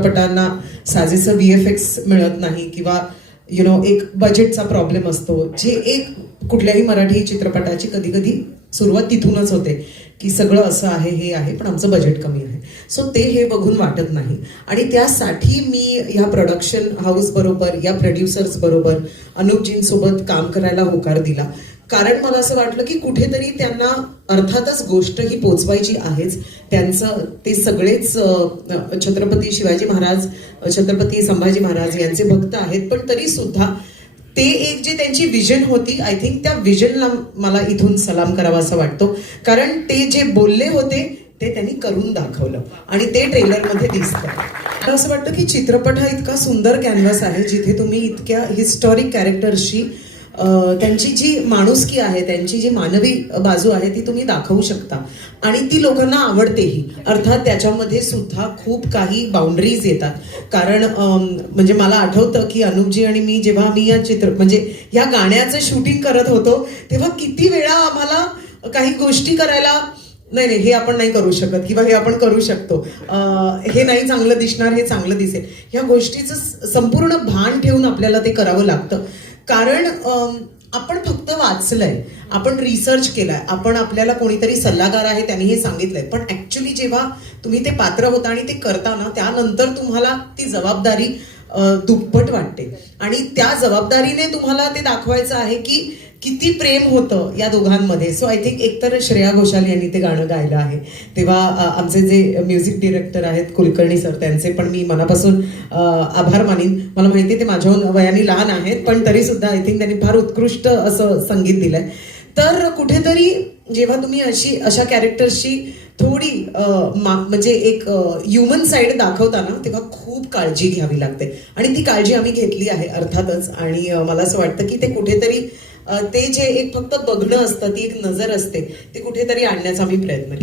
चित्रपटांना साजेसं V F X मिळत नाही किंवा यु नो एक बजेटचा प्रॉब्लेम असतो जे एक कुठल्याही मराठी चित्रपटाची कधी कधी सुरुवात तिथूनच होते की सगळं असं आहे हे आहे पण आमचं बजेट कमी आहे. सो ते हे बघून वाटत नाही. आणि त्यासाठी मी या प्रोडक्शन हाऊस बरोबर या प्रोड्युसर्स बरोबर अनुपजींसोबत काम करायला होकार दिला. कारण मला असं वाटलं की कुठेतरी त्यांना अर्थातच गोष्ट ही पोचवायची आहेच. त्यांचं ते सगळेच छत्रपती शिवाजी महाराज छत्रपती संभाजी महाराज यांचे भक्त आहेत. पण तरी सुद्धा ते एक जे त्यांची विजन होती आय थिंक त्या विजनला मला इथून सलाम करावा असं वाटतो. कारण ते जे बोलले होते ते त्यांनी करून दाखवलं. आणि ते ट्रेलरमध्ये दिसतं मला असं वाटतं की चित्रपट हा इतका सुंदर कॅनव्हास आहे जिथे तुम्ही इतक्या हिस्टॉरिक कॅरेक्टरशी त्यांची जी माणुसकी आहे त्यांची जी मानवी बाजू आहे ती तुम्ही दाखवू शकता. आणि ती लोकांना आवडतेही. अर्थात त्याच्यामध्ये सुद्धा खूप काही बाउंड्रीज येतात. कारण म्हणजे मला आठवतं की अनुपजी आणि मी जेव्हा मी या चित्र म्हणजे या गाण्याचं शूटिंग करत होतो तेव्हा किती वेळा आम्हाला काही गोष्टी करायला नाही नाही हे आपण नाही करू शकत किंवा हे आपण करू शकतो. हे नाही चांगलं दिसणार हे चांगलं दिसेल. ह्या गोष्टीचं संपूर्ण भान ठेवून आपल्याला ते करावं लागतं. कारण आपण फक्त वाचलंय आपण रिसर्च केलाय आपण आपल्याला कोणीतरी सल्लागार आहे त्यांनी हे सांगितलंय. पण ऍक्च्युली जेव्हा तुम्ही ते पात्र होता आणि ते करताना त्यानंतर तुम्हाला ती जबाबदारी दुप्पट वाटते. आणि त्या जबाबदारीने तुम्हाला ते दाखवायचं आहे की किती प्रेम होतं या दोघांमध्ये? सो आय थिंक एकतर श्रेया घोषाल यांनी ते गाणं गायलं आहे. तेव्हा आमचे जे म्युझिक डिरेक्टर आहेत कुलकर्णी सर त्यांचे पण मी मनापासून आभार मानीन. मला माहिती ते माझ्याहून वयाने लहान आहेत पण तरी सुद्धा आय थिंक त्यांनी फार उत्कृष्ट असं संगीत दिलंय. तर कुठेतरी जेव्हा तुम्ही अशी अशा कॅरेक्टर्सची थोडी म्हणजे एक ह्युमन साईड दाखवताना तेव्हा खूप काळजी घ्यावी लागते. आणि ती काळजी आम्ही घेतली आहे अर्थातच. आणि मला असं वाटतं की ते कुठेतरी ते जे एक फक्त बघणं असतं ती एक नजर असते ती कुठेतरी आणण्याचा आम्ही प्रयत्न केला.